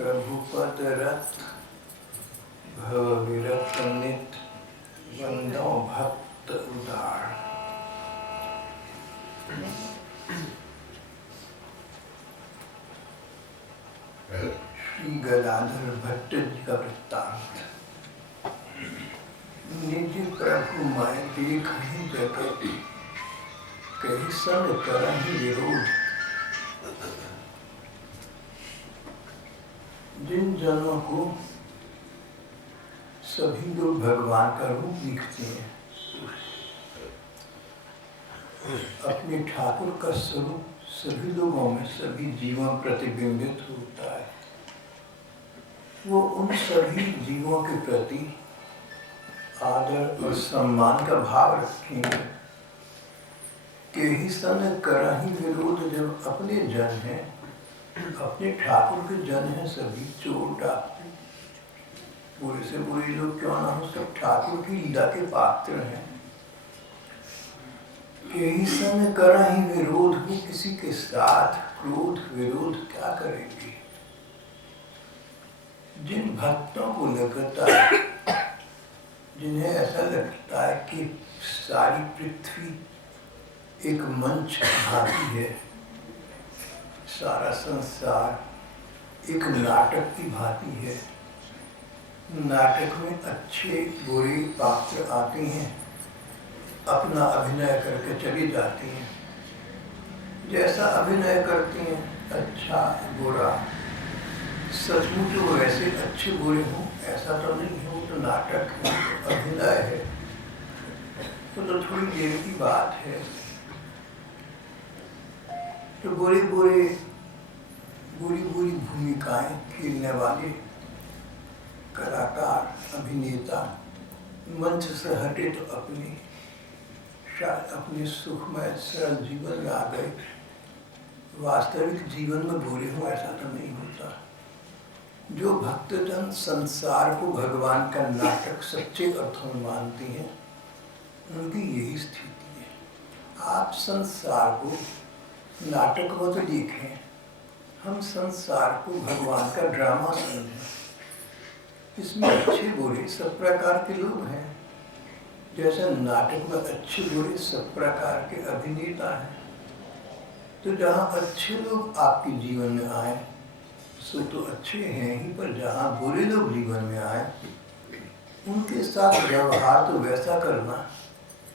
प्रभुपद रथ भव विरत नित वंदो भक्त उदार। श्री गदाधर भट्ट जी का वृत्तांत। निज प्रभु मैं देख ही जगत, कहीं सन करहि विरोध। जिन जनों को सभी लोग भगवान का रूप दिखते हैं, अपने ठाकुर का स्वरूप सभी लोगों में, सभी जीवों प्रतिबिंबित होता है। वो उन सभी जीवों के प्रति आदर और सम्मान का भाव रखेंगे। केहि सन करहि विरोध। जब अपने जन हैं, अपने ठाकुर के जन हैं, सभी चोर डाकू बुरे से बुरे लोग क्यों ना हो, सब ठाकुर की लीला के पात्र हैं। केहि सन करहि विरोध। भी किसी के साथ क्रोध विरोध क्या करेंगे। जिन भक्तों को लगता है, जिन्हें ऐसा लगता है कि सारी पृथ्वी एक मंच भाती है, सारा संसार एक नाटक की भांति है, नाटक में अच्छे बुरे पात्र आते हैं, अपना अभिनय करके चली जाती हैं। जैसा अभिनय करती हैं, अच्छा बुरा, सचमुच वो वैसे अच्छे बुरे हों ऐसा तो नहीं है। वो तो नाटक है, अभिनय है, तो थोड़ी देर की बात है। तो बुरी बुरी भूमिकाएं खेलने वाले कलाकार, अभिनेता मंच से हटे तो अपने सुखमय सरल जीवन में आ गए। वास्तविक जीवन में बुरे हो ऐसा तो नहीं होता। जो भक्तजन संसार को भगवान का नाटक सच्चे अर्थों में मानते हैं, उनकी यही स्थिति है। आप संसार को नाटक मत देखें, हम संसार को भगवान का ड्रामा समझें। इसमें अच्छे बुरे सब प्रकार के लोग हैं। जैसे नाटक में अच्छे बुरे सब प्रकार के अभिनेता हैं। तो जहाँ अच्छे लोग आपके जीवन में आए सो तो अच्छे हैं ही, पर जहाँ बुरे लोग जीवन में आए उनके साथ व्यवहार तो वैसा करना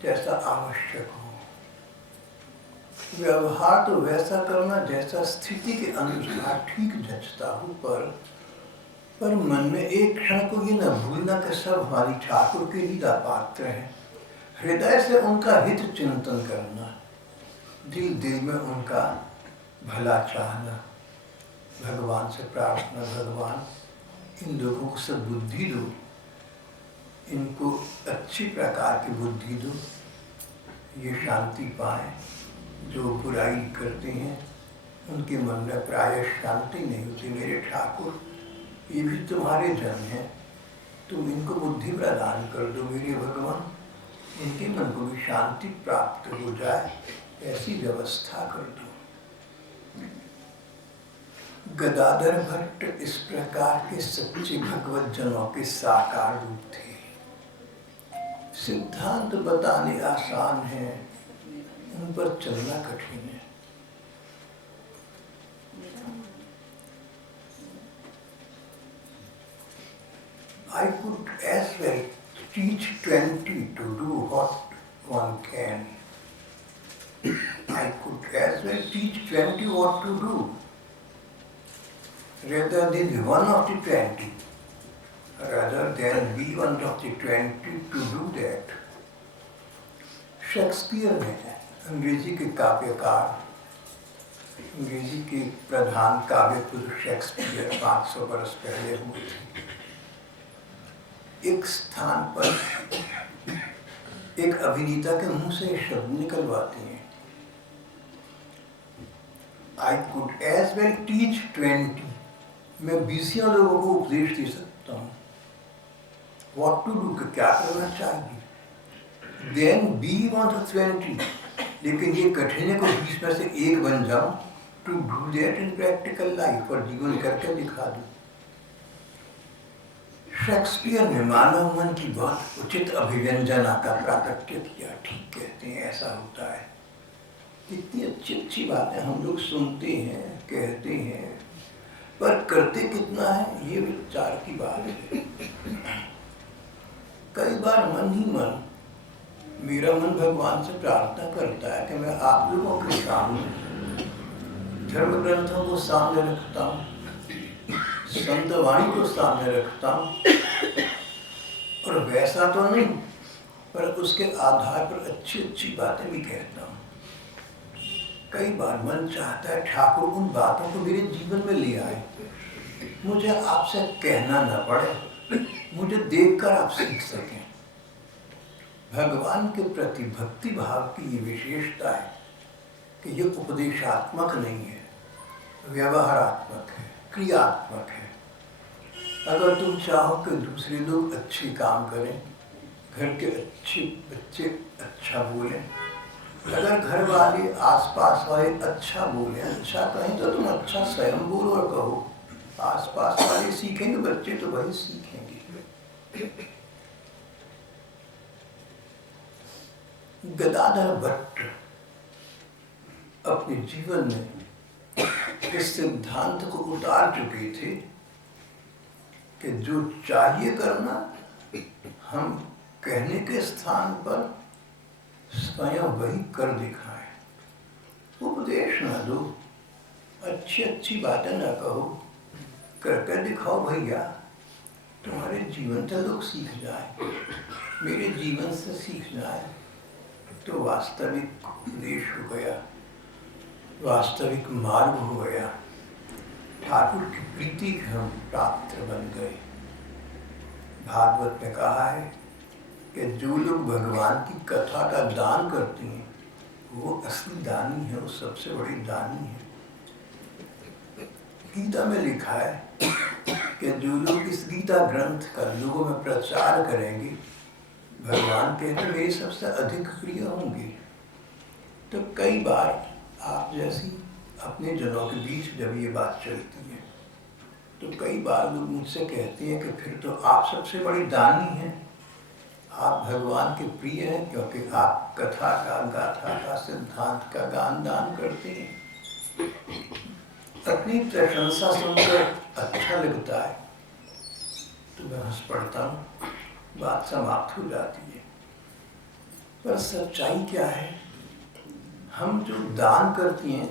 जैसा आवश्यक हो। व्यवहार तो वैसा करना जैसा स्थिति के अनुसार ठीक जचता हो, पर मन में एक क्षण को ये न भूलना कि सब हमारी ठाकुर के लीला पात्र हैं। हृदय से उनका हित चिंतन करना, दिल में उनका भला चाहना, भगवान से प्रार्थना, भगवान इन लोगों को सब बुद्धि दो, इनको अच्छी प्रकार की बुद्धि दो, ये शांति पाए। जो बुराई करते हैं उनके मन में प्रायः शांति नहीं होती। मेरे ठाकुर ये भी तुम्हारे जन हैं, तुम इनको बुद्धि प्रदान कर दो मेरे भगवान, इनके मन को भी शांति प्राप्त हो जाए, ऐसी व्यवस्था कर दो। गदाधर भट्ट इस प्रकार के सच्चे भगवत जनों के साकार रूप थे। सिद्धांत बताने आसान है, उन पर चलना कठिन है। I could as well teach 20 to do what one can. I could as well teach 20 what to do, rather than one of the 20, rather than be one of the 20 to do that. Shakespeare में अंग्रेजी के काव्यकार, अंग्रेजी के प्रधान काव्य पुरुष Shakespeare 500 वर्ष पहले हुए थे। एक स्थान पर एक अभिनेता के मुंह से शब्द निकलवाते हैं, I could as well teach 20, मैं 20 लोगों को उपदेश दे सकता हूँ। What to do, क्या करना चाहिए। Then be one of 20, लेकिन ये कठिन है कि 20 में से एक बन जाऊं। To do that in practical life, और जीवन करके दिखा दूं। शेक्सपियर ने मानव मन की बहुत उचित अभिव्यंजना का प्राकट्य किया। ठीक कहते हैं, ऐसा होता है। इतनी अच्छी अच्छी बातें हम लोग सुनते हैं, कहते हैं, पर करते कितना है ये विचार की बात है। कई बार मन ही मन, मेरा मन भगवान से प्रार्थना करता है कि मैं आप लोगों के सामने धर्म ग्रंथों को सामने रखता हूँ, संत वाणी को सामने रखता हूँ, और वैसा तो नहीं पर उसके आधार पर अच्छी अच्छी बातें भी कहता हूँ। कई बार मन चाहता है ठाकुर उन बातों को मेरे जीवन में ले आए, मुझे आपसे कहना न पड़े, मुझे देखकर आप सीख सकें। भगवान के प्रति भक्ति भाव की ये विशेषता है कि ये उपदेशात्मक नहीं है, व्यवहारात्मक है, क्रियात्मक है। अगर तुम चाहो कि दूसरे लोग अच्छे काम करें, घर के अच्छे बच्चे अच्छा बोलें, अगर घर वाले आसपास वाले अच्छा बोले, अच्छा कहें, तो तुम अच्छा स्वयं बोलो और कहो। आसपास वाले सीखेंगे, बच्चे तो वही सीखेंगे। गदाधर भट्ट अपने जीवन में इस सिद्धांत को उतार चुके थे कि जो चाहिए करना हम कहने के स्थान पर स्वयं वही कर दिखाएं। उपदेश न दो, अच्छी अच्छी बातें न कहो, करके दिखाओ भैया, तुम्हारे जीवन से लोग सीख जाए, मेरे जीवन से सीख जाए, तो वास्तविक उपदेश हो गया, वास्तविक मार्ग हो गया, ठाकुर की प्रीति के हम पात्र बन गए। भागवत में कहा है कि जो लोग भगवान की कथा का दान करते हैं वो असली दानी है, वो सबसे बड़ी दानी है। गीता में लिखा है कि जो लोग इस गीता ग्रंथ का लोगों में प्रचार करेंगे, भगवान कहते हैं मेरे सबसे अधिक प्रिय होंगे। तो कई बार आप जैसी अपने जनों के बीच जब ये बात चलती है तो कई बार लोग मुझसे कहते हैं कि फिर तो आप सबसे बड़ी दानी हैं, आप भगवान के प्रिय हैं, क्योंकि आप कथा का, गाथा का, सिद्धांत का गान दान करते हैं। अपनी प्रशंसा सुनकर अच्छा लगता है तो मैं हंस पड़ता हूँ, बात समाप्त हो जाती है। पर सच्चाई क्या है? हम जो दान करती हैं,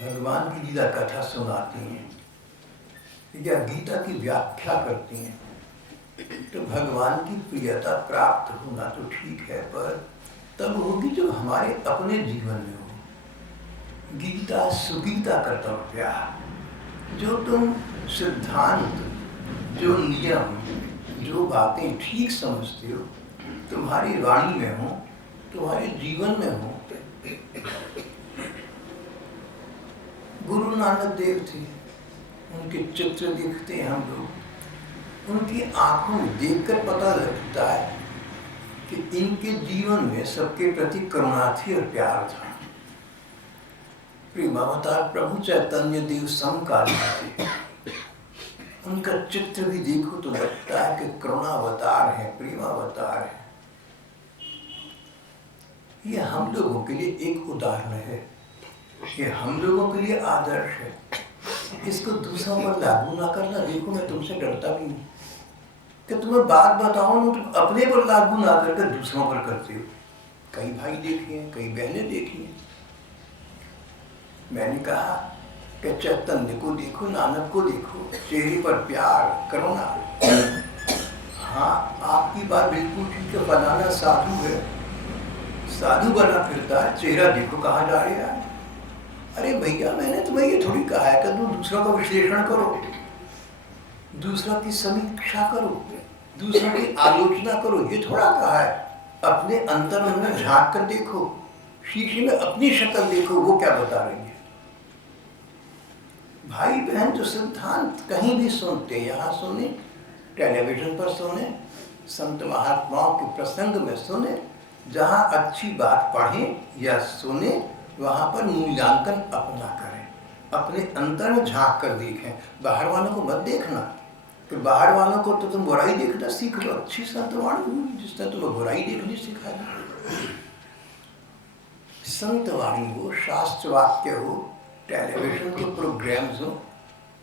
भगवान की लीला कथा सुनाती हैं या गीता की व्याख्या करती हैं, तो भगवान की प्रियता प्राप्त होना तो ठीक है, पर तब होगी जो हमारे अपने जीवन में हो। गीता सुगीता कर्तव्या, जो तुम सिद्धांत, जो नियम, जो बातें ठीक समझते हो, तुम्हारी वाणी में हो, तुम्हारे जीवन में हो। गुरु नानक देव थे, उनके चित्र देखते हैं हम लोग, उनकी आंखों में देखकर पता लगता है कि इनके जीवन में सबके प्रति करुणा थी और प्यार था। प्रेमावतार प्रभु चैतन्य देव समकालीन थे, उनका चित्र भी देखो तो लगता है कि करुणावतार है, प्रेमावतार है। ये हम लोगों के लिए एक उदाहरण है, ये हम लोगों के लिए आदर्श है। इसको दूसरों पर लागू ना करना। देखो मैं तुमसे डरता भी नहीं कि तुम्हें बात बताओ ना, तुम अपने पर लागू ना करके दूसरों पर करते हो। कई भाई देखे हैं, कई बहनें देखी हैं। मैंने कहा कि चैतन्य को देखो, नानक को देखो, चेहरे पर प्यार, करुणा। हाँ, आपकी बात बिल्कुल ठीक है, फलाना साधु है, साधु बना फिरता है, चेहरा देखो कहाँ जा रहा है। अरे भैया, मैंने तुम्हें ये थोड़ी कहा है कि तुम दूसरों का विश्लेषण करो, दूसरों की समीक्षा करो, दूसरों की आलोचना करो, ये थोड़ा कहा है। अपने अंतर्मन में झांक कर देखो, शीशे में अपनी शक्ल देखो, वो क्या बता रही है। भाई बहन जो सिद्धांत कहीं भी सुनते, यहाँ सुने, टेलीविजन पर सुने, संत महात्माओं के प्रसंग में सुने, जहाँ अच्छी बात पढ़ें या सुने, वहाँ पर मूल्यांकन अपना करें, अपने अंतर में झांक कर देखें, बाहर वालों को मत देखना। तो बाहर वालों को तो तुम बुराई देखना सीख लो, अच्छी संतवाणी हुई जिसने तुम्हें बुराई देखनी सिखाया। संतवाणी हो, शास्त्र वाक्य हो, टेलीविजन के प्रोग्राम्स हो,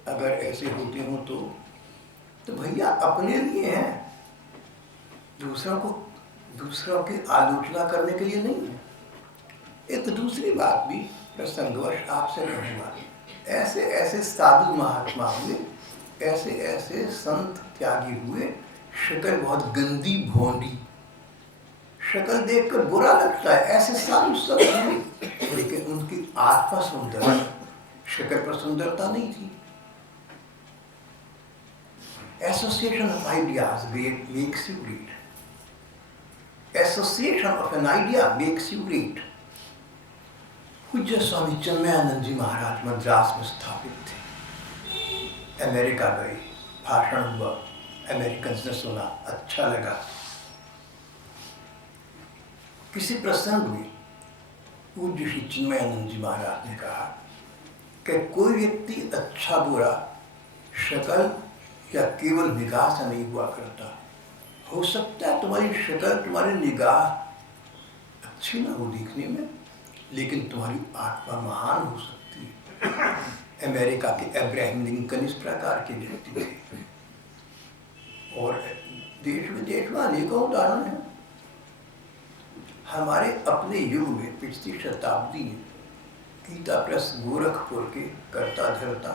अगर ऐसे होते हो तो भैया अपने लिए हैं, दूसरों की आलोचना करने के लिए नहीं है। एक दूसरी बात भी प्रसंगवश आपसे कहूँगा, ऐसे ऐसे साधु महात्मा हुए, ऐसे ऐसे संत त्यागी हुए, शक्ल बहुत गंदी भोंडी, शक्ल देखकर बुरा लगता है, ऐसे साधु सब हुए, लेकिन उनकी आत्मा सुंदर है, शक्ल पर सुंदरता नहीं थी। Association of ideas makes you great. Association of an idea makes you great. पूज्य स्वामी चिन्मयानंद जी महाराज मद्रास में स्थापित थे, अमेरिका गए, भाषण हुआ, अमेरिकन ने सुना, अच्छा लगा। किसी प्रसंग में पूज्य श्री चिन्मयानंद जी महाराज ने कहा कि कोई व्यक्ति अच्छा बुरा शक्ल या केवल निगाह से नहीं हुआ करता। हो सकता है तुम्हारी शक्ल, तुम्हारी निगाह अच्छी ना हो दिखने में, लेकिन तुम्हारी आत्मा महान हो सकती है। अमेरिका के अब्राहम लिंकन इस प्रकार के व्यक्ति थे, और देश विदेश में अनेकों उदाहरण हैं। हमारे अपने युग में पिछली शताब्दी में गीता प्रेस गोरखपुर के कर्ता धर्ता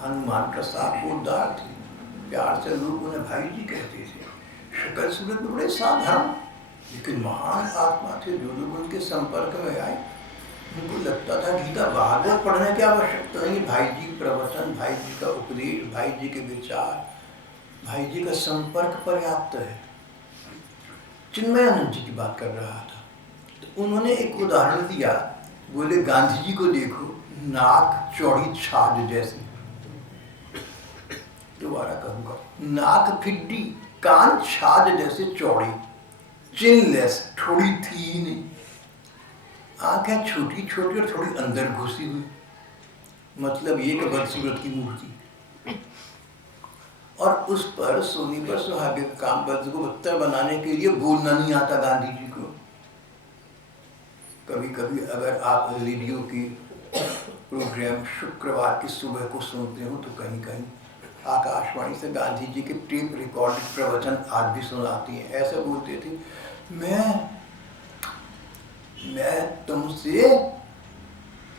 हनुमान प्रसाद पोद्दार थे। प्यार से लोग उन्हें भाई जी कहते थे। शक्ल सूरत में बड़े साधारण, लेकिन महान आत्मा थे। जो लोग उनके संपर्क में आए, उनको लगता था गीता भागवत पढ़ने की आवश्यकता नहीं, भाई जी प्रवचन, भाई जी का उपदेश, भाई जी के विचार, भाई जी का संपर्क पर्याप्त है। चिन्मयानंद जी की बात कर रहा था, तो उन्होंने एक उदाहरण दिया। बोले गांधी जी को देखो, नाक चौड़ी छाछ जैसी। दोबारा कहूंगा, नाक फिड्डी, कान छाछ जैसे चौड़ी, चिनलेस, थोड़ी थी नहीं, आंखें छोटी छोटी और थोड़ी अंदर घुसी हुई, मतलब ये कि बदसूरत की मूर्ति। और उस पर सोनी पर सुहागे का काम, बद को बदतर बनाने के लिए बोलना नहीं आता गांधी जी को। कभी कभी अगर आप रेडियो की प्रोग्राम शुक्रवार की सुबह को सुनते हो, तो कहीं कहीं आकाशवाणी से गांधी जी के टेप रिकॉर्डेड प्रवचन आज भी सुनाती हैं। ऐसा बोलते थे, मैं तुमसे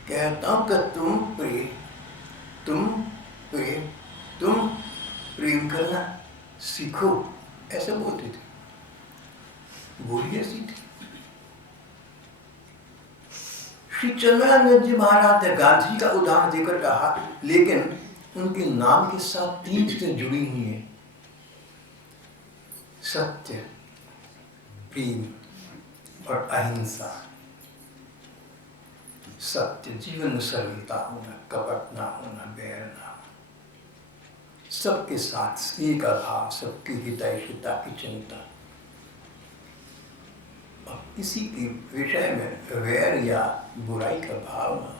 कहता हूं कि तुम प्रेम करना सीखो, ऐसा बोलते थे। बोली ऐसी थी। श्री चिन्मयानंद जी महाराज ने गांधी जी का उदाहरण देकर कहा, लेकिन उनके नाम के साथ 3 चीजें जुड़ी हुई हैं, सत्य, प्रेम और अहिंसा। सत्य, जीवन में सरलता होना, कपट ना होना, बैर ना होना, सबके साथ स्नेह का भाव, सबकी हितैषिता की चिंता, और किसी के विषय में वैर या बुराई का भाव ना होना।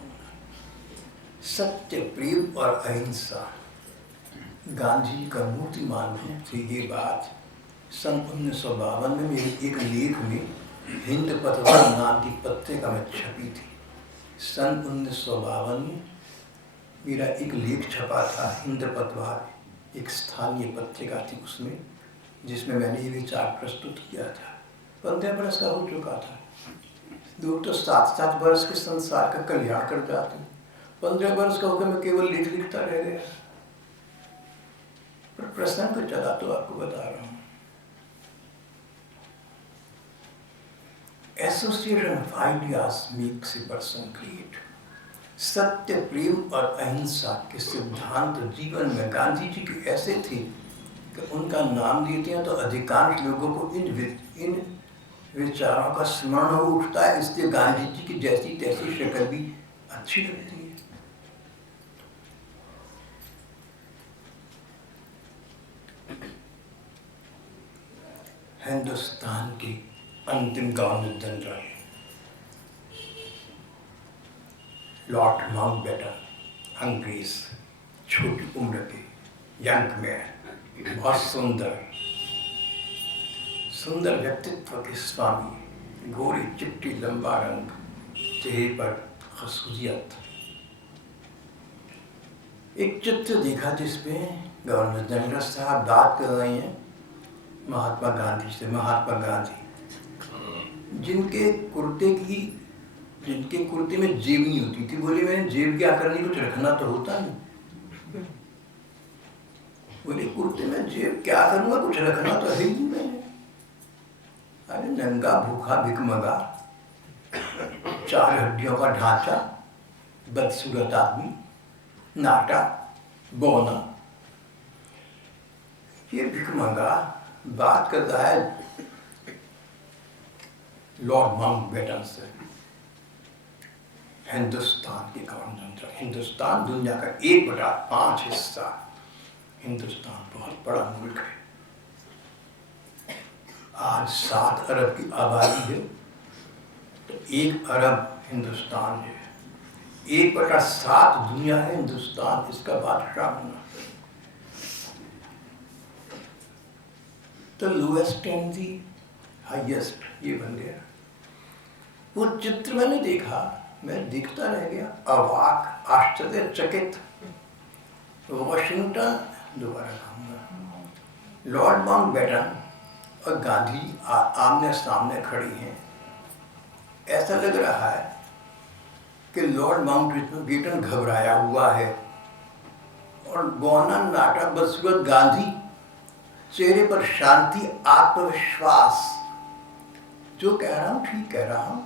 सत्य, प्रेम और अहिंसा गांधी जी का मूर्तिमान रूप थे। ये बात सन 1952 में मेरे एक लेख में हिंद पतवार नाम की पत्रिका में छपी थी। सन 1952 में मेरा एक लेख छपा था, हिंद पतवार, एक स्थानीय पत्रिका थी उसमें, जिसमें मैंने ये विचार प्रस्तुत किया था। 15 बरस का हो चुका था। लोग तो 7-7 बरस के संसार का कल्याण कर जाते हैं, 15 बरस का होकर मैं केवल लिखता रह गया। पर प्रसंग को चला तो आपको बता रहा हूं। Association of ideas makes a person great. सत्य, प्रेम और अहिंसा के सिद्धांत जीवन में गांधी जी के ऐसे थे कि उनका नाम लेते हैं तो अधिकांश लोगों को इन विचारों का स्मरण हो उठता है। इसलिए गांधी जी की जैसी तैसी शक्ल भी अच्छी लगती है। हिंदुस्तान के अंतिम गवर्नर जनरल लॉर्ड माउंटबेटन, अंग्रेज, छोटी उम्र के यंग मैन, बहुत सुंदर सुंदर व्यक्तित्व के स्वामी, गोरी चिट्टी लंबा रंग, चेहरे पर खसूसियत। एक चित्र देखा जिसमें गवर्नर जनरल साहब बात कर रहे हैं महात्मा गांधी से। महात्मा गांधी जिनके कुर्ते में जेब नहीं होती थी, बोले मैंने जेब क्या करनी, कुछ रखना तो होता नहीं। बोले कुर्ते में जेब क्या करूंगा, कुछ रखना तो है ही नहीं मैंने। अरे नंगा भूखा भिखमगा, 4 हड्डियों का ढांचा, बदसूरत आदमी, नाटा बौना। ये भिखमगा बात करता है लॉर्ड माउंटबेटन से, हिंदुस्तान के गवर्नर। हिंदुस्तान दुनिया का 1/5 हिस्सा। हिंदुस्तान बहुत बड़ा मुल्क है। आज 7 अरब की आबादी है, तो 1 अरब हिंदुस्तान है। 1/7 दुनिया है हिंदुस्तान, इसका बादशाह होना। तो लोएस्ट एंड दी हाईएस्ट ये बन गया। वो चित्र मैंने देखा, मैं देखता रह गया, अवाक, आश्चर्यचकित। वॉशिंगटन, दोबारा कहूँगा, लॉर्ड माउंटबेटन और गांधी आमने सामने खड़ी हैं। ऐसा लग रहा है कि लॉर्ड माउंटबेटन घबराया हुआ है और बौना नाटा बदसूरत गांधी, चेहरे पर शांति, आत्मविश्वास। जो कह रहा हूं ठीक कह रहा हूं,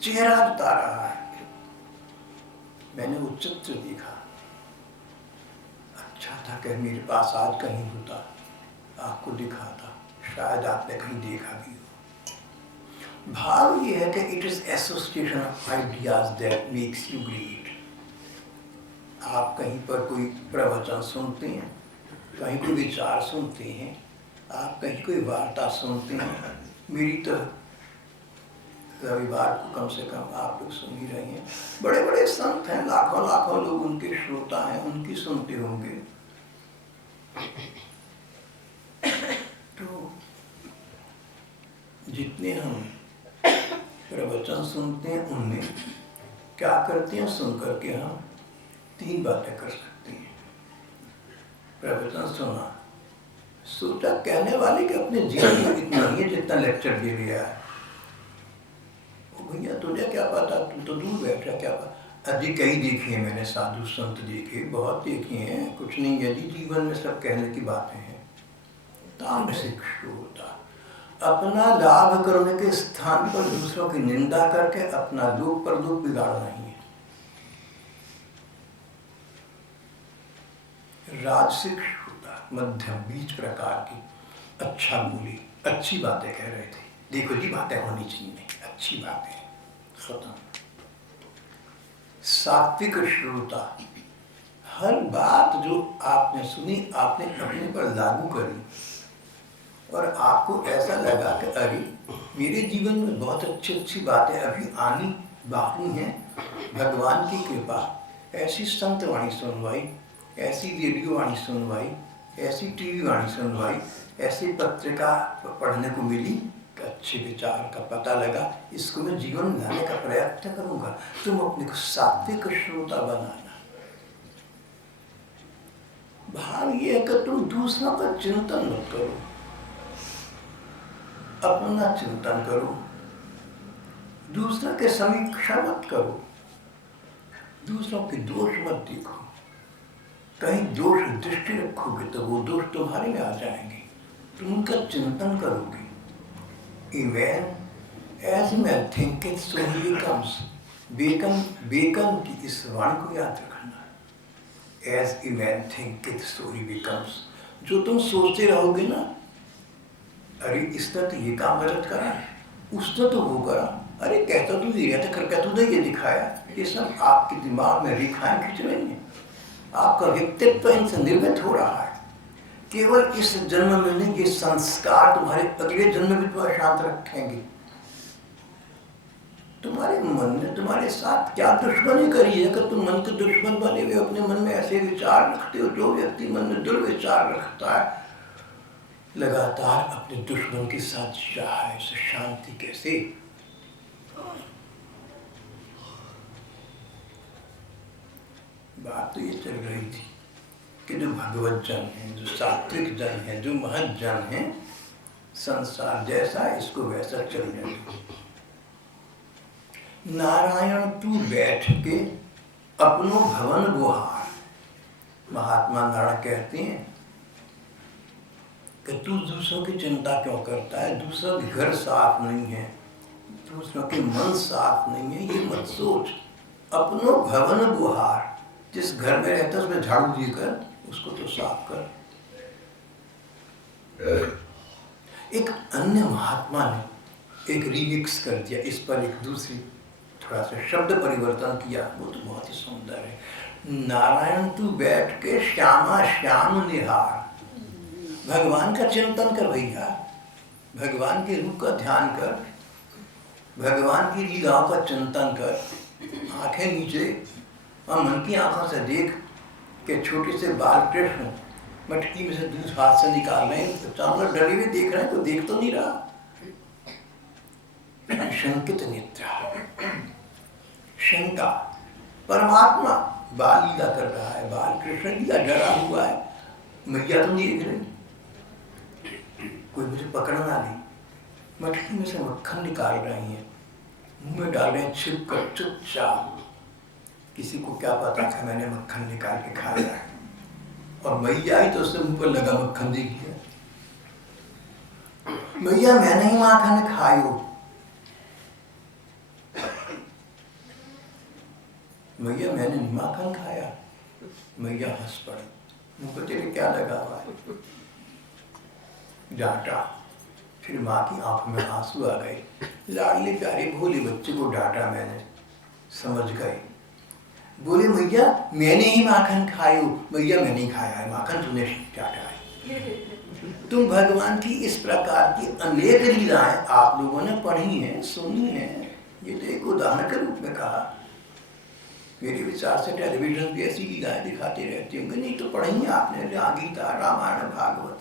चेहरा बता रहा है। मैंने वो चित्र देखा, अच्छा था कि मेरे पास आज कहीं होता, आपको दिखाता, शायद आपने कहीं देखा भी हो। भाव ये है कि it is association of ideas that makes you great. आप कहीं पर कोई प्रवचन सुनते हैं, कहीं कोई विचार सुनते हैं, आप कहीं कोई वार्ता सुनते हैं। मेरी तो रविवार को कम से कम आप लोग सुन ही रहे हैं। बड़े बड़े संत हैं, लाखों लाखों लोग उनके श्रोता हैं, उनकी सुनते होंगे। तो जितने हम प्रवचन सुनते हैं उनमें क्या करते हैं, सुन करके हम 3 बातें कर सकते हैं। प्रवचन सुना, सोचा कहने वाले कि अपने जीवन में इतना ही है जितना लेक्चर दे दिया है। भैया तुझे क्या पता, तू तो दूर बैठा, क्या पता। अभी कई देखे मैंने, साधु संत देखे, बहुत देखे हैं। कुछ नहीं है जी, जीवन में सब कहने की बातें हैं। तामसिक श्रोता, अपना लाभ करने के स्थान पर दूसरों की निंदा करके अपना लोक परलोक बिगाड़ना ही है। राजसिक श्रोता, मध्यम बीच प्रकार की, अच्छा बोली, अच्छी बातें कह रहे थे, देखो जी बातें होनी चाहिए, अच्छी बातें, खत्म। सात्विक श्रोता, हर बात जो आपने सुनी आपने अपने पर लागू करी और आपको ऐसा लगा कि अरे मेरे जीवन में बहुत अच्छी अच्छी बातें अभी आनी बाकी हैं, भगवान की कृपा। ऐसी संत वाणी सुनवाई, ऐसी रेडियो वाणी सुनवाई, ऐसी टीवी वाणी सुनवाई, ऐसी पत्रिका पढ़ने को मिली, अच्छे विचार का पता लगा, इसको मैं जीवन में लाने का प्रयत्न करूंगा। तुम अपने को सात्विक श्रोता बनाना। भाव ये है कि तुम दूसरों का चिंतन मत करो, अपना चिंतन करो। दूसरों के समीक्षा मत करो, दूसरों के दोष मत देखो। कहीं दोष दृष्टि रखोगे तो वो दोष तुम्हारे में आ जाएंगे, तुम उनका चिंतन करोगे। As man thinketh, so he becomes. Bacon की इस वाणी को याद रखना। As a man thinketh, so he becomes. जो तुम सोचते रहोगे ना, अरे इसने तो ये काम गलत करा, उसने तो वो करा, अरे कहता तू ये था, करके तूने ये दिखाया, ये सब आपके दिमाग में रेखाएं खींच रही हैं। आपका व्यक्तित्व इनसे निर्मित हो रहा है। केवल इस जन्म में नहीं, ये संस्कार तुम्हारे अगले जन्म में तुम्हें शांत रखेंगे। तुम्हारे मन ने तुम्हारे साथ क्या दुश्मनी करी है कि तुम मन के दुश्मन बने हुए अपने मन में ऐसे विचार रखते हो? जो व्यक्ति मन में दुर्विचार रखता है लगातार अपने दुश्मन के साथ जा है, इसे शांति कैसे? बात तो ये चल रही थी कि जो भगवत जन है, जो सात्विक जन है, जो महत जन है, संसार जैसा इसको वैसा चलने दो। नारायण तू बैठ के अपनो भवन गुहार। महात्मा नारायण कहते हैं कि तू दूसरों की चिंता क्यों करता है? दूसरों के घर साफ नहीं है, दूसरों के मन साफ नहीं है, ये मत सोच। अपनो भवन गुहार, जिस घर में रहता है उसमें झाड़ू देकर उसको तो साफ कर। एक अन्य महात्मा ने एक रिमिक्स कर दिया इस पर, एक दूसरी थोड़ा सा शब्द परिवर्तन किया, वो तो बहुत ही सुंदर है। नारायण तू बैठ के श्यामा श्याम निहार। भगवान का चिंतन कर भैया, भगवान के रूप का ध्यान कर, भगवान की लीलाओं का चिंतन कर। आंखें नीचे और मन की आंखों से देख के छोटे से बाल कृष्ण मटकी में से दूध हाथ से निकाल रहे हैं, तो चांदर डरे हुए देख रहे हैं, तो देख तो नहीं रहा। शंकित निद्रा, शंका। परमात्मा बाल लीला कर रहा है, बाल कृष्ण लीला, डरा हुआ है, मैया तो नहीं देख रही, कोई मुझे पकड़ना नहीं। मटकी में से मक्खन निकाल रही है, मुंह में डाल रहे हैं छिप कर चुपचाप। किसी को क्या पता था मैंने मक्खन निकाल के खा लिया है। और मैया आई तो उससे मुंह पर लगा मक्खन देख लिया। मैया मैंने ही माखन खायो। मैया मैंने नहीं माखन खाया। मैया हंस पड़ी, मुंह पर तेरे क्या लगा हुआ है? डांटा। फिर माँ की आंखों में आंसू आ गए। लाडले प्यारे भोले बच्चे को डांटा मैंने, समझ गए। बोले मैया मैंने ही माखन खायो। मैया मैंने ही खाया है माखन, तूने डांटा है। तुम भगवान की इस प्रकार की अनेक लीलाएं आप लोगों ने पढ़ी हैं, सुनी हैं। ये तो एक उदाहरण के रूप में कहा। मेरे विचार से टेलीविजन भी ऐसी लीलाएं दिखाते रहते होंगे, नहीं तो पढ़ी हैं आपने गीता, रामायण, भागवत।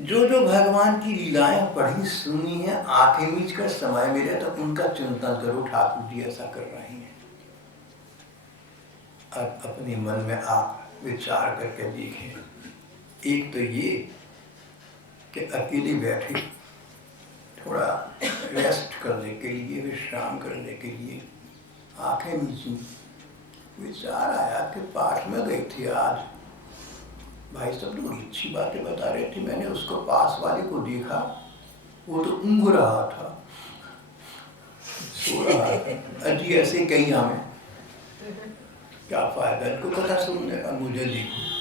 जो जो भगवान की लीलाएं पढ़ी सुनी है, आंखें मीच कर समय मिले तो उनका चिंतन करो। ठाकुर जी ऐसा कर रहे हैं। अब अपने मन में आप विचार करके देखें। एक तो ये कि अकेले बैठे थोड़ा रेस्ट करने के लिए, विश्राम करने के लिए आंखें मीची। विचार आया कि पाठ में गई थी आज, भाई सब लोग अच्छी बातें बता रहे थे। मैंने उसको पास वाले को देखा, वो तो ऊँघ रहा था, सो रहा था। अजी ऐसे कही हमें क्या फायदा इनको कथा सुनने का, मुझे देखो।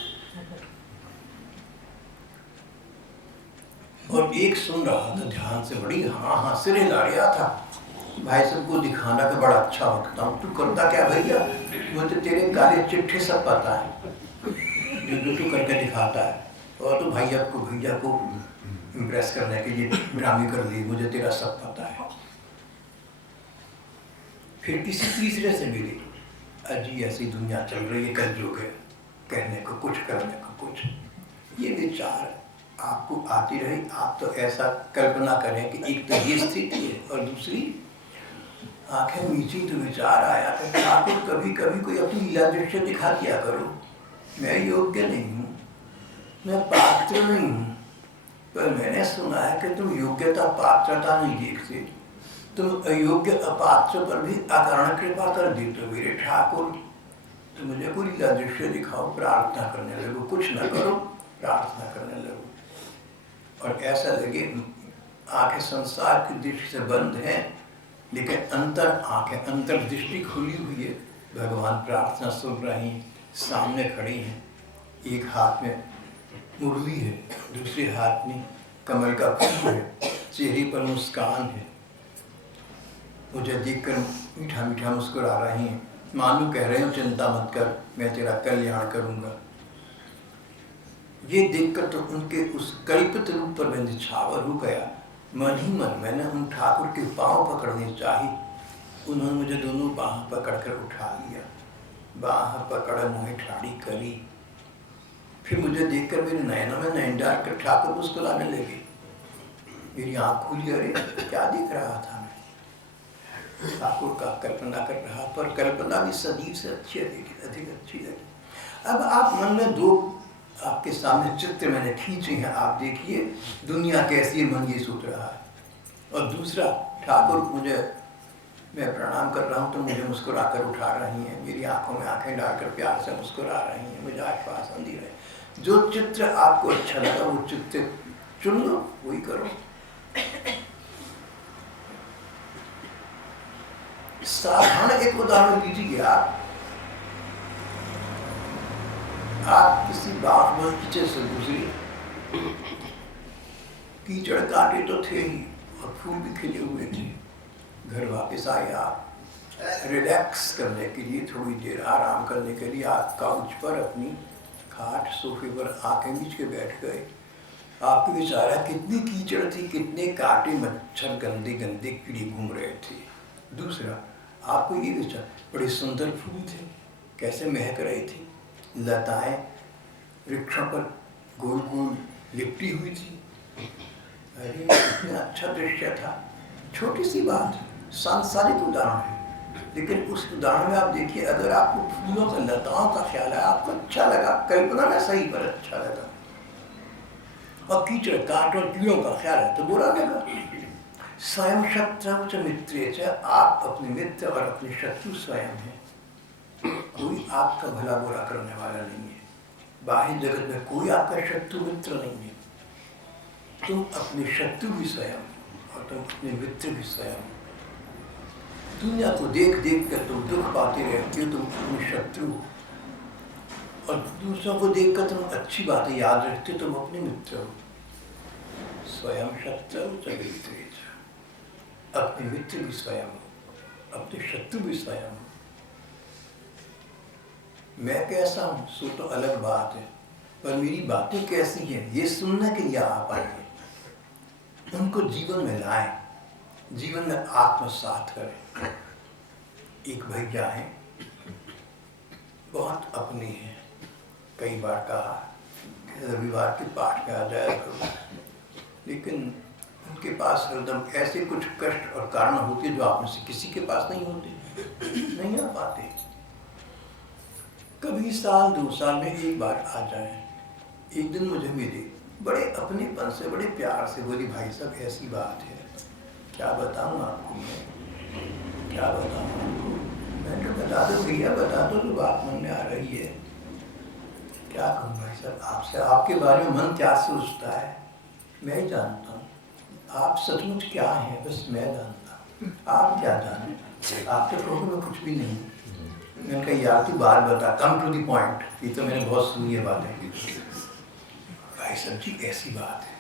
और एक सुन रहा था ध्यान से, बड़ी हाँ सिर हिला रहा था। भाई सबको दिखाना का बड़ा अच्छा वक्ता हूँ। तू करता क्या भैया? मुझे तेरे काले चिट्ठे सब पता है जो तू करके दिखाता है। और तो भैया को इम्प्रेस करने के लिए ड्रामे कर लिए, मुझे तेरा सब पता है। फिर किसी तीसरे से मिली, अजी ऐसी दुनिया चल रही है, कलयुग है, कहने को कुछ करने को कुछ। ये विचार आपको आती रही। आप तो ऐसा कल्पना करें कि एक तो ये स्थिति है और दूसरी आंखें मीची तो विचार आया कि ठाकुर कभी कभी कोई अपनी लीला दृश्य दिखा दिया करो। मैं योग्य नहीं हूँ, मैं पात्र नहीं हूँ, पर मैंने सुना है कि तुम योग्यता पात्रता नहीं देखते, तुम अयोग्य अपात्र पर भी अकारण कृपा कर देते हो। मेरे ठाकुर तो मुझे कोई लीला दृश्य दिखाओ, प्रार्थना करने लगो। कुछ न करो, प्रार्थना करने लगो। और ऐसा लगे आंखें संसार की दृष्टि से बंद हैं, लेकिन अंतर आंखें, अंतर दृष्टि खुली हुई है। भगवान प्रार्थना सुन रही हैं, सामने खड़ी हैं। एक हाथ में मुरली है, दूसरे हाथ में कमल का फूल है, चेहरे पर मुस्कान है। मुझे देखकर मीठा मीठा मुस्कुरा रही हैं, मानो कह रहे हो चिंता मत कर, मैं तेरा कल्याण करूँगा। ये देखकर तो उनके उस कल्पित रूप पर मैं निछावर हो गया। मन ही मन मैंने उन ठाकुर के पांव पकड़ने चाही, उन्होंने मुझे दोनों बाह पकड़कर उठा लिया, बाह पकड़ मुझे ठाड़ी करी, फिर मुझे देखकर मेरे नयनों में नयन डालकर ठाकुर मुस्कुराने लगे। मेरी आँख खुली, अरे क्या देख रहा था मैं? ठाकुर का कल्पना कर रहा, पर कल्पना भी सदैव से अच्छी लगी, अधिक अच्छी लगी। अब आप मन में दो आपके सामने चित्र मैंने खींचे हैं, आप देखिए दुनिया कैसी है, मन ये सोच रहा है। और दूसरा, ठाकुर मुझे, मैं प्रणाम कर रहा हूँ तो मुझे मुस्कुरा कर उठा रही हैं, मेरी आंखों में आंखें डालकर प्यार से मुस्कुरा रही हैं, मुझे आश्वासन दी रहे। जो चित्र आपको अच्छा लगा वो चित्र चुन लो, वही करो। साधारण एक उदाहरण दीजिए, आप किसी बाग बगीचे से गुजरे, कीचड़ कांटे तो थे ही और फूल भी खिले हुए थे। घर वापस आए, आप रिलैक्स करने के लिए, थोड़ी देर आराम करने के लिए आप काउच पर अपनी खाट सोफे पर आंखें मीच के बैठ गए। आपको विचार है कितनी कीचड़ थी, कितने कांटे, मच्छर, गंदे गंदे कीड़े घूम रहे थे। दूसरा, आपको ये विचार, बड़े सुंदर फूल थे, कैसे महक रहे थे, लताएं वृक्षों पर गोल गोल लिपटी हुई थी। अरे कितना अच्छा दृश्य था। छोटी सी बात, सांसारिक उदाहरण है, लेकिन उस उदाहरण में आप देखिए, अगर आपको फूलों का, लताओं का ख्याल है, आपको अच्छा लगा, कल्पना में सही पर अच्छा लगा, और कीचड़ कांट और कीड़ों का ख्याल है तो बुरा लगा। स्वयं शत्रु च मित्रे च, आप अपने मित्र और अपने शत्रु स्वयं हैं। कोई आपका भला बुरा करने वाला नहीं है, बाहरी जगत में कोई आपका शत्रु मित्र नहीं है। तुम अपने शत्रु भी स्वयं और तुम अपने मित्र भी स्वयं। दुनिया को देख देख कर तुम दुख पाते रहते हो, तुम अपने शत्रु, और दूसरों को देखकर तुम अच्छी बातें याद रखते हो, तुम अपने मित्र हो। स्वयं शत्रु च मित्रे च, अपने मित्र भी स्वयं हो, अपने शत्रु भी स्वयं हो। मैं कैसा हूँ सो तो अलग बात है, पर मेरी बातें कैसी हैं ये सुनने के लिए आप आए, उनको जीवन में लाएं, जीवन में आत्मसात करें। एक भैया हैं, बहुत अपने हैं, कई बार कहा रविवार के पाठ में आ जाया करो, लेकिन उनके पास हरदम ऐसे कुछ कष्ट और कारण होते जो आप में से किसी के पास नहीं होते, नहीं आ पाते। कभी साल 2 साल में एक बार आ जाए। एक दिन मुझे मिले, बड़े अपनेपन से, बड़े प्यार से, बोली भाई साहब ऐसी बात है, क्या बताऊं आपको, मैं क्या बताऊं आपको। मैंने तो बता दो भैया, बता दो, तो बात मन में आ रही है। क्या कहूँ भाई साहब आपसे, आपके बारे में मन क्या सोचता है मैं ही जानता हूँ, आप सचमुच क्या हैं बस मैं जानता हूँ, आप क्या जाने, आप तो कहोगे मैं कुछ भी नहीं। मैंने कहा यार तू बात बता, कम टू दी पॉइंट, ये तो मैंने बहुत सुनी है बातें। भाई साहब जी ऐसी बात है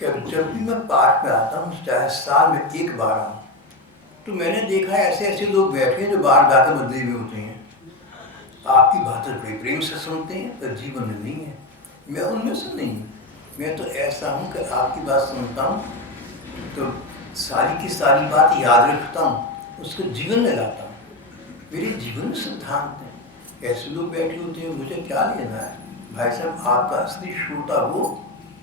कि जब भी मैं पाठ में आता हूँ, चाहे साल में एक बार आऊँ, तो मैंने देखा है ऐसे ऐसे लोग बैठे हैं जो बाहर जाकर बदले हुए होते हैं, आपकी बातें बड़े प्रेम से सुनते हैं, पर जीवन में नहीं है। मैं उनमें से नहीं हूँ, मैं तो ऐसा हूँ कि आपकी बात सुनता हूँ तो सारी की सारी बात याद रखता हूँ, उसको जीवन में लाता हूँ, मेरे जीवन में सिद्धांत है। ऐसे लोग बैठे होते हैं, मुझे क्या लेना है भाई साहब। आपका असली श्रोता वो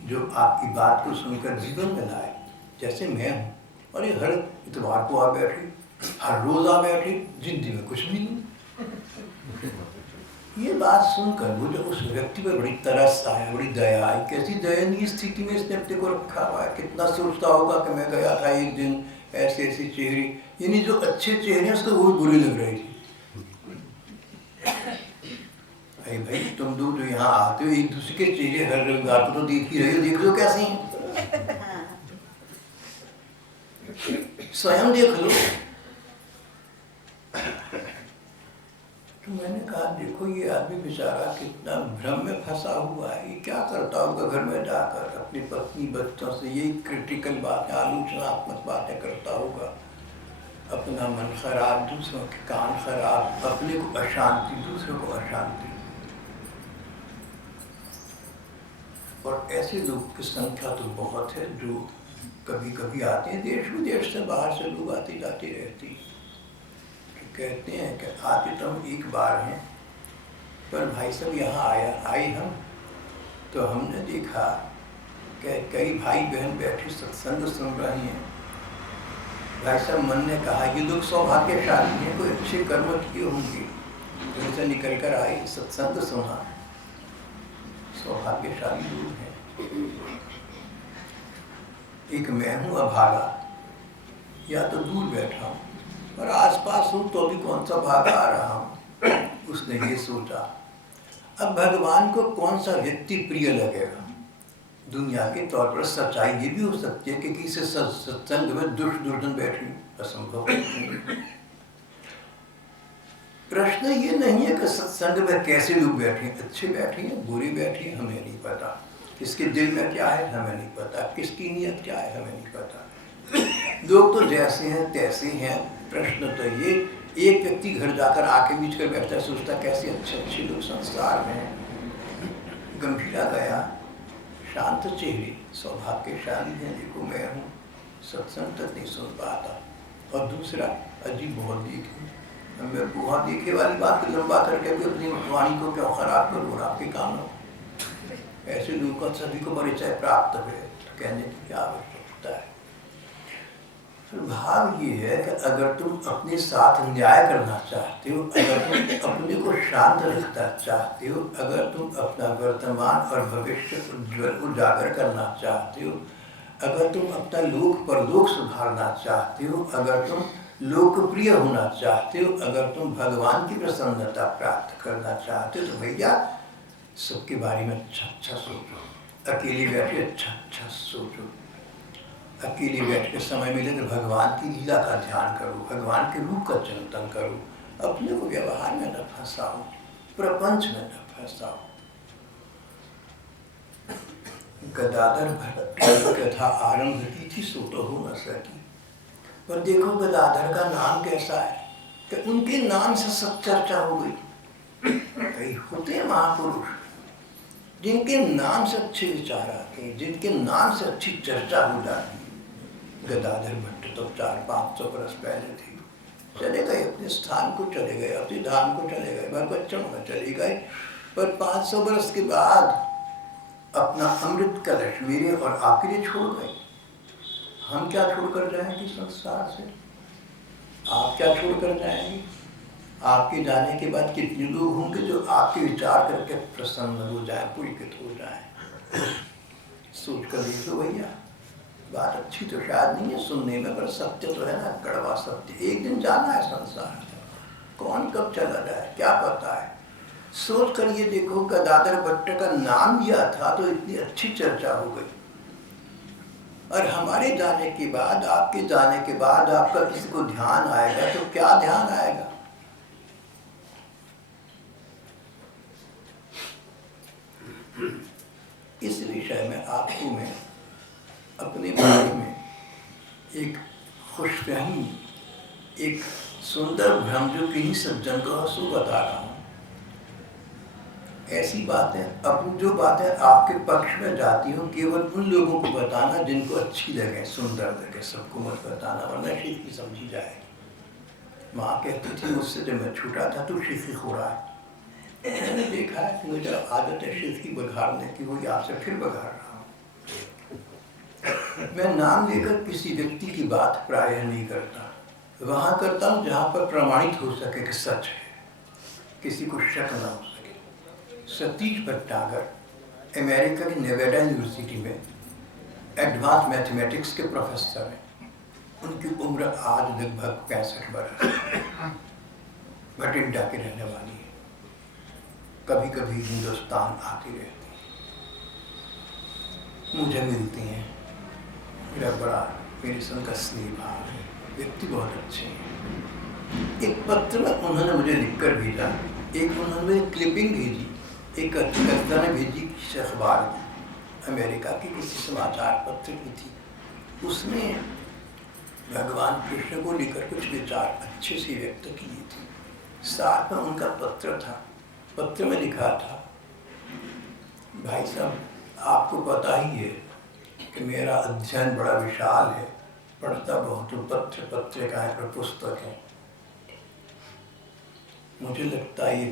जो आपकी बात को सुनकर जीवन में लाए, जैसे मैं हूँ। और ये हर इतवार को आ बैठे, हर रोज आ बैठे, जिंदगी में कुछ भी नहीं। ये बात सुनकर मुझे उस व्यक्ति पर बड़ी तरस आया, बड़ी दया आई। कैसी दयनीय स्थिति में इसने अपने को रखा हुआ है, कितना सोचता होगा कि मैं गया था एक दिन, ऐसे ऐसे चेहरे, यानी जो अच्छे चेहरे उसको वो बुरे लग रहे थे। भाई भाई तुम दो जो यहाँ आते हो, एक दूसरे के चेहरे हर रविवार को तो देख ही रहे हो, देख लो कैसे हैं, स्वयं देख लो। तो मैंने कहा देखो ये आदमी बेचारा कितना भ्रम में फंसा हुआ है, ये क्या करता होगा घर में जाकर अपनी पत्नी बच्चों से यही क्रिटिकल बातें, आलोचनात्मक बातें करता होगा, अपना मन खराब, दूसरों के कान खराब, अपने को अशांति, दूसरों को अशांति। और ऐसे लोग की संख्या तो बहुत है जो कभी कभी आते हैं, देश विदेश से बाहर से लोग आते जाते रहते हैं। कहते हैं कि आते तो हम एक बार हैं, पर भाई साहब यहाँ आए हम तो हमने देखा कि कई भाई बहन बैठे सत्संग सुन रहे हैं। भाई साहब मन ने कहा ये लोग सौभाग्यशाली हैं, कोई अच्छे कर्म किए होंगे, उनसे निकल कर आए, सत्संग सुना, सौभाग्यशाली लोग हैं। एक मैं हूँ अभागा, या तो दूर बैठा हूँ और आसपास हूँ तो भी कौन सा भागा आ रहा हूँ। उसने ये सोचा, अब भगवान को कौन सा व्यक्ति प्रिय लगेगा। दुनिया के तौर पर सच्चाई ये भी हो सकती है कि किसी सत्संग में दुर्जन बैठी, असंभव। प्रश्न ये नहीं है कि सत्संग में कैसे लोग बैठे, अच्छे बैठे हैं, बुरे बैठे हैं, हमें नहीं पता। किसके दिल में क्या है हमें नहीं पता, किसकी नीयत क्या है हमें नहीं पता। लोग तो जैसे हैं तैसे हैं। प्रश्न तो ये, एक व्यक्ति घर जाकर आके बीच कर बैठता, सोचता कैसे अच्छे अच्छे लोग संसार में हैं। गंभीरा गया, शांत चेहरे, सौभाग्यशाली है, देखो मैं हूँ, सत्संग तक नहीं सुन पाता। और दूसरा अजीब बहुत देखे, मैं बहुत देखे वाली बात को लंबा करके भी अपनी वाणी को क्यों खराब करूँ, आपके काम हो। ऐसे लोगों का सभी को परिचय प्राप्त हुए तो कहने की क्या आवश्यकता है। भाव ये है कि अगर तुम अपने साथ न्याय करना चाहते हो, अगर तुम अपने को शांत रखना चाहते हो, अगर तुम अपना वर्तमान और भविष्य उज्ज्वल उजागर करना चाहते हो, अगर तुम अपना लोक परलोक सुधारना चाहते हो, अगर तुम लोकप्रिय होना चाहते हो, अगर तुम भगवान की प्रसन्नता प्राप्त करना चाहते हो, तो भैया सबके बारे में अच्छा अच्छा सोचो। अकेले बैठे अच्छा सोचो। अकेले बैठ के समय मिले तो भगवान की लीला का ध्यान करो, भगवान के रूप का चिंतन करो। अपने को व्यवहार में न फंसाओ, प्रपंच में न फंसाओ। गदाधर भट्ट कथा आरंभ की थी, सो तो हो न सकी। पर देखो गदाधर का नाम कैसा है कि उनके नाम से सब चर्चा हो गई। कई होते हैं महापुरुष जिनके नाम से अच्छे विचार आते हैं, जिनके नाम से अच्छी चर्चा हो जाती है। गदाधर भट्ट तो 400-500 बरस पहले थे, चले गए अपने स्थान को, चले गए अपने धाम को, चले गए भगवचन में चले गए। पर 500 बरस के बाद अपना अमृत कलश मेरे और आपके लिए छोड़ गए। हम क्या छोड़कर जाएंगे संसार से, आप क्या छोड़कर जाएंगे। आपके जाने के बाद कितने लोग होंगे जो आपके विचार करके प्रसन्न हो जाए, पुलकित हो जाए। सोच कर देखो भैया, बात अच्छी तो शायद नहीं है सुनने में, पर सत्य तो है ना, कड़वा सत्य। एक दिन जाना है संसार, कौन कब चला जाए क्या पता है। सोच कर ये देखो, गदाधर भट्ट का नाम लिया था तो इतनी अच्छी चर्चा हो गई, और हमारे जाने के बाद, आपके जाने के बाद आपका किसी को ध्यान आएगा तो क्या ध्यान आएगा। इस विषय में आपको मैं अपने बारे में एक खुशफहमी, एक सुंदर भ्रम जो किन्हीं सज्जन को हंसू बता रहा हूँ। ऐसी बातें, अपनी जो बातें आपके पक्ष में जाती हो, केवल उन लोगों को बताना जिनको अच्छी लगे, सुंदर लगे, सबको मत बताना, वरना शीख की समझी जाएगी। माँ कहती थी मुझसे जब मैं छूटा था तो शीख हो रहा है। मैंने देखा है कि मुझे आदत है शीख की बघाड़ने की, वही आपसे फिर बघाड़ रहा हूँ। मैं नाम लेकर किसी व्यक्ति की बात प्रायः नहीं करता, वहाँ करता हूँ जहाँ पर प्रमाणित हो सके कि सच है, किसी को शक न हो सके। सतीश भट्टागर अमेरिका की नेवाडा यूनिवर्सिटी में एडवांस मैथमेटिक्स के प्रोफेसर हैं। उनकी उम्र आज लगभग 65 वर्ष है। भटिंडा के रहने वाली है, कभी कभी हिंदुस्तान आती रहती है, मुझे मिलती हैं। मेरा बड़ा मेरे संग का स्नेह भाव है, व्यक्ति बहुत अच्छे हैं। एक पत्र में उन्होंने मुझे लिखकर भेजा, एक उन्होंने क्लिपिंग भेजी, एक कविता ने भेजी किसी अखबार में, अमेरिका की किसी समाचार पत्र की थी। उसने भगवान कृष्ण को लेकर कुछ विचार अच्छे से व्यक्त किए थे। साथ में उनका पत्र था, पत्र में लिखा था, भाई साहब आपको पता ही है कि मेरा अध्ययन बड़ा विशाल है, पढ़ता बहुत हूँ, पत्र पत्रिकाएं पर पुस्तक है। मुझे लगता है ये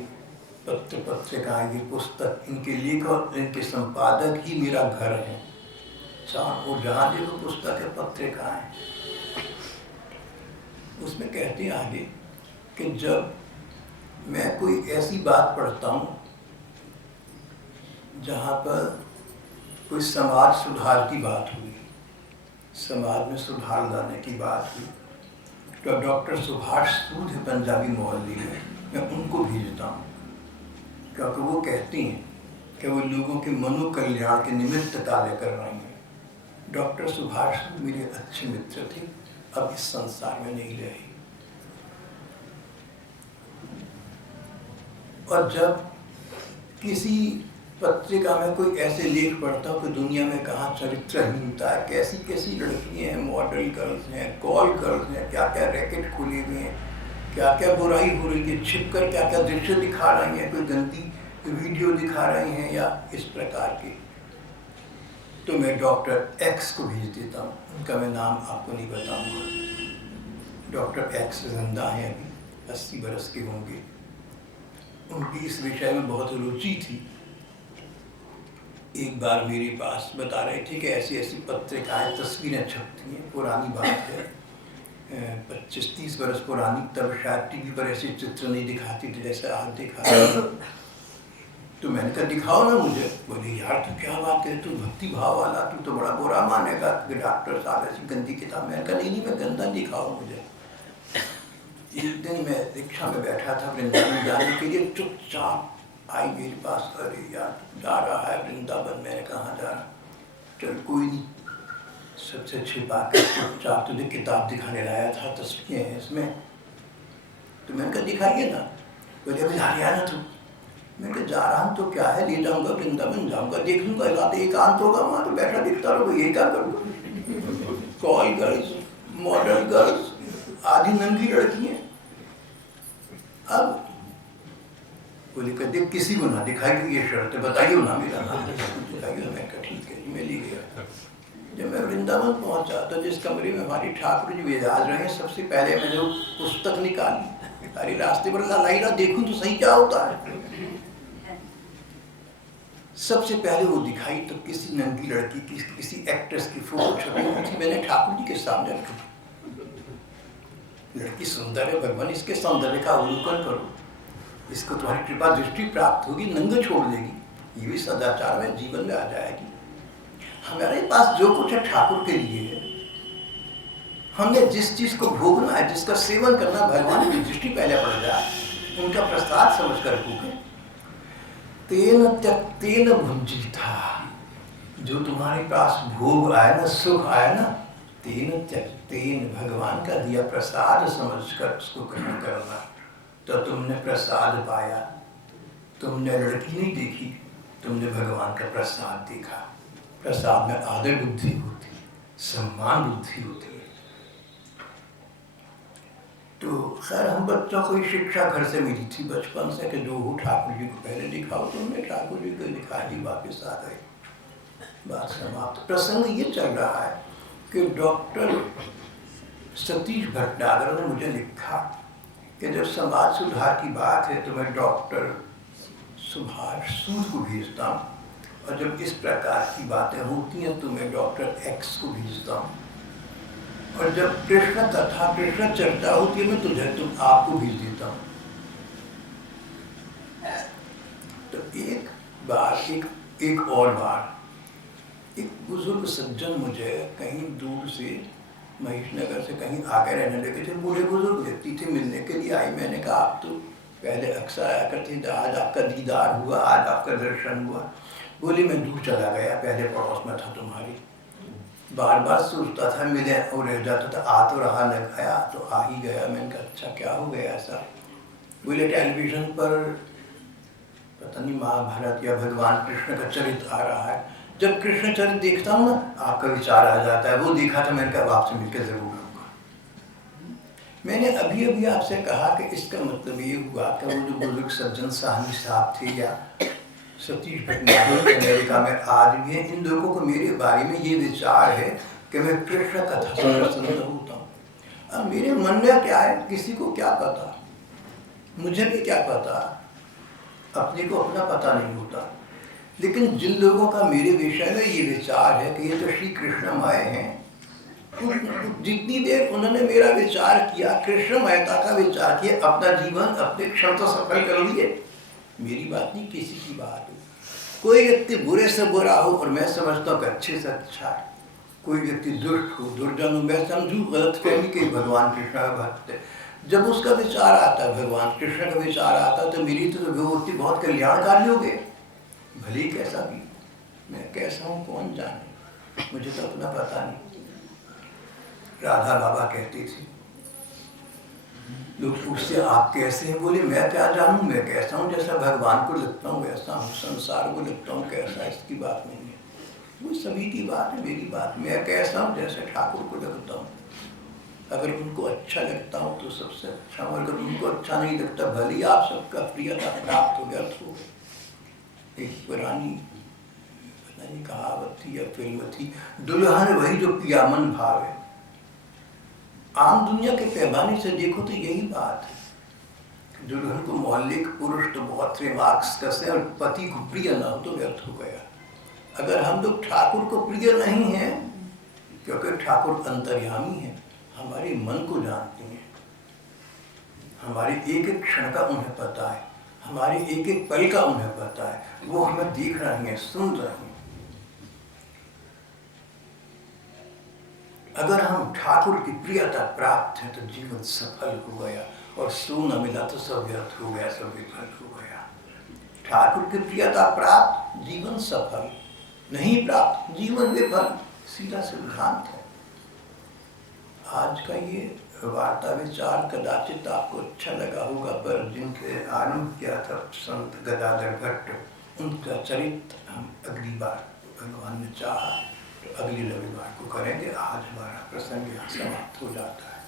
पत्र पत्रिकाएं, ये पुस्तक, इनके लेखक, इनके संपादक ही मेरा घर है। वो जहाँ देखो पुस्तक है, पत्रिकाएं। उसमें कहते हैं आगे कि जब मैं कोई ऐसी बात पढ़ता हूँ जहाँ पर कोई समाज सुधार की बात हुई, समाज में सुधार लाने की बात हुई, तो डॉक्टर सुभाष सूद है पंजाबी मोहल्ले में, मैं उनको भेजता हूँ, क्योंकि वो कहती हैं कि वो लोगों के मनोकल्याण के निमित्त कार्य कर रही हैं। डॉक्टर सुभाष सूद मेरे अच्छे मित्र थे, अब इस संसार में नहीं रहे। और जब किसी पत्रिका में कोई ऐसे लेख पढ़ता हूँ कि दुनिया में कहाँ चरित्रहीनता है, कैसी कैसी लड़कियाँ हैं, मॉडल गर्ल्स हैं, कॉल गर्ल्स हैं, क्या क्या रैकेट खुले हुए हैं, क्या क्या बुराई हो रही है, छिपकर क्या क्या दृश्य दिखा रही हैं, कोई गंदी वीडियो दिखा रही हैं या इस प्रकार के, तो मैं डॉक्टर एक्स को भेज देता हूँ। उनका मैं नाम आपको नहीं बताऊँगा। डॉक्टर एक्स जिंदा हैं, अभी 80 बरस के होंगे। उनकी इस विषय में बहुत रुचि थी। एक बार मेरे पास बता रहे थे कि ऐसी ऐसी पत्रिकाएं, तस्वीरें छपती हैं, पुरानी बात है, 25-30 बरस पुरानी, तब शायद टीवी पर ऐसे चित्र नहीं दिखाती थे जैसे आज दिखा। तो मैंने कहा दिखाओ ना मुझे। बोले यार तू क्या बात है, तू भक्ति भाव वाला, तू तो बड़ा बुरा मानेगा कि डॉक्टर साहब ऐसी गंदी किताब। मैंने कहा नहीं मैं गंदा दिखाओ मुझे। एक दिन मैं रिक्शा में बैठा था वृंदावन जाने के लिए, चुपचाप आई मेरे पास, अरे यार जा रहा है वृंदावन। मैंने कहाँ जा रहा, चल कोई नहीं, सबसे छिपा कर चुपचाप तुझे किताब दिखाने लाया था, तस्वीरें हैं इसमें। तो मैंने कहा दिखाइए ना। बोले अभी जा रहा ना तू। मैं कहा जा रहा हूँ तो क्या है, ले जाऊँगा वृंदावन, जाऊँगा देख लूँगा, रात एकांत होगा वहाँ, तो बैठा दिखता रहोगा, यही क्या करूँगा। कॉल गर्ल्स, मॉडल गर्ल्स, आधी नंगी लड़कियाँ। अब बोले कहते किसी को ना दिखाई, ये शर्त बताइए ना, मेरा नाम दिखाइए। मैं कहा ठीक है, मैं ले गया। जब मैं वृंदावन पहुंचा तो जिस कमरे में हमारी ठाकुर जी विराज रहे हैं, सबसे पहले मैंने वो पुस्तक निकाली, सारी रास्ते पर लाई रहा, देखूं तो सही क्या होता है। सबसे पहले वो दिखाई तो किसी नंगी लड़की की, किसी एक्ट्रेस की फोटो छपी हुई थी, मैंने ठाकुर जी के सामने रखी। लड़की सुंदर है, भगवान इसके सौंदर्य का अवलोकन करो, इसको तुम्हारी कृपा दृष्टि प्राप्त होगी, नंगे छोड़ देगी, ये भी सदाचार में जीवन में आ जाएगी। हमारे पास जो कुछ है ठाकुर के लिए है, हमने जिस चीज को भोगना है, जिसका सेवन करना, भगवान की दृष्टि पहले पड़ जाए, उनका प्रसाद समझ कर भोगे। तेन त्यक्तेन भुंजीथा, जो तुम्हारे पास भोग आया ना, सुख आया ना, तेन त्यक्तेन, भगवान का दिया प्रसाद समझकर उसको ग्रहण करना, तो तुमने प्रसाद पाया। तुमने लड़की नहीं देखी, तुमने भगवान का प्रसाद देखा। प्रसाद में आदर बुद्धि होती है, सम्मान बुद्धि होती है। तो खैर हम बच्चों को शिक्षा घर से मिली थी बचपन से कि जो हो ठाकुर जी को पहले दिखाओ, तो हमने ठाकुर जी को दिखा दी, वापस आ गए, बात समाप्त। प्रसंग ये चल रहा है कि डॉक्टर सतीश भटनागर ने मुझे लिखा कि जब समाज सुधार की बात है तो मैं डॉक्टर सुभाष सूद को भेजता हूँ, और जब इस प्रकार की बातें होती हैं तो मैं डॉक्टर एक्स को भेजता हूँ, और जब कृष्ण कथा, कृष्ण चर्चा होती है मैं तुझे आपको भेज देता हूँ। तो एक बार एक और बार एक बुजुर्ग सज्जन मुझे कहीं दूर से, महेशनगर से कहीं आगे रहने लगे थे, बूढ़े बुजुर्ग व्यक्ति थे, मिलने के लिए आई। मैंने कहा आप तो पहले अक्सर आया करते थे, आज आपका दीदार हुआ, आज आपका दर्शन हुआ। बोली मैं दूर चला गया, पहले पड़ोस में था तुम्हारी, बार बार सोचता था मिले और रह जाता था, आ तो रहा, लग आया तो आ ही गया। मैंने कहा अच्छा क्या हो गया ऐसा। बोले टेलीविजन पर पता नहीं महाभारत या भगवान कृष्ण का चरित्र आ रहा है, जब कृष्ण चरित्र देखता हूँ ना आपका विचार आ जाता है। वो देखा था, मैंने कहा आपसे मिलकर जरूर आऊँगा। मैंने अभी अभी आपसे कहा कि इसका मतलब ये हुआ कि वो जो बुजुर्ग सज्जन साहनी साहब थे या सतीश भटनागर अमेरिका में आज भी हैं। इन लोगों को मेरे बारे में ये विचार है कि मैं कृष्ण कथा से प्रसन्न होता हूँ। अब मेरे मन में क्या है किसी को क्या पता, मुझे भी क्या पता, अपने को अपना पता नहीं होता। लेकिन जिन लोगों का मेरे विषय में ये विचार है कि ये तो श्री कृष्णमय हैं, जितनी देर उन्होंने मेरा विचार किया, कृष्णमयता का विचार किया, अपना जीवन अपने क्षण तो सफल कर लिए। मेरी बात नहीं, किसी की बात हो। कोई व्यक्ति बुरे से बुरा हो और मैं समझता हूँ कि अच्छे से अच्छा है। कोई व्यक्ति दुष्ट हो, दुर्जन हो, मैं समझूँ गलतफहमी के भगवान कृष्ण का भक्त है। जब उसका विचार आता है, भगवान कृष्ण का विचार आता है, तो मेरी तो व्यक्ति बहुत कल्याणकारी हो गए। भले कैसा भी, मैं कैसा हूँ कौन जाने, मुझे तो अपना पता नहीं। राधा बाबा कहती थी, लोग पूछते आप कैसे हैं, बोले मैं क्या जानूं, मैं कैसा हूँ, जैसा भगवान को लगता हूँ वैसा हूँ, संसार को लगता हूँ कैसा, इसकी बात नहीं है। वो सभी की बात है, मेरी बात, मैं कैसा हूँ जैसे ठाकुर को लगता हूँ। अगर उनको अच्छा लगता हूँ तो सबसे अच्छा, अगर उनको अच्छा नहीं लगता, भले ही आप सबका प्रियता प्राप्त हो गया। तो एक पुरानी पता नहीं कहावत थी या फिल्म थी, दुल्हन वही जो पिया मन भाव है। आम दुनिया के पैमाने से देखो तो यही बात है। दुल्हन को मोहल्ले के पुरुष तो बहुत से मार्क्स कसे और पति को प्रिय न हो तो व्यर्थ हो गया। अगर हम लोग ठाकुर को प्रिय नहीं हैं, क्योंकि ठाकुर अंतर्यामी है, हमारे मन को जानते हैं, हमारे एक एक क्षण का उन्हें पता है, हमारे एक एक पल का उन्हें पता है, वो हमें देख रहे हैं, सुन रहे हैं। अगर हम ठाकुर की प्रियता प्राप्त है तो जीवन सफल हो गया, और सो न मिला तो सब व्यर्थ हो गया, सब विफल हो गया। ठाकुर की प्रियता प्राप्त, जीवन सफल, नहीं प्राप्त, जीवन विफल, सीधा सिद्धांत है। आज का ये वार्ता विचार कदाचित आपको अच्छा लगा होगा, पर जिनके आरंभ किया था संत गदाधर भट्ट, उनका चरित्र हम अगली बार भगवान ने चाहा तो अगले रविवार को करेंगे। आज हमारा प्रसंग यहाँ समाप्त हो जाता है।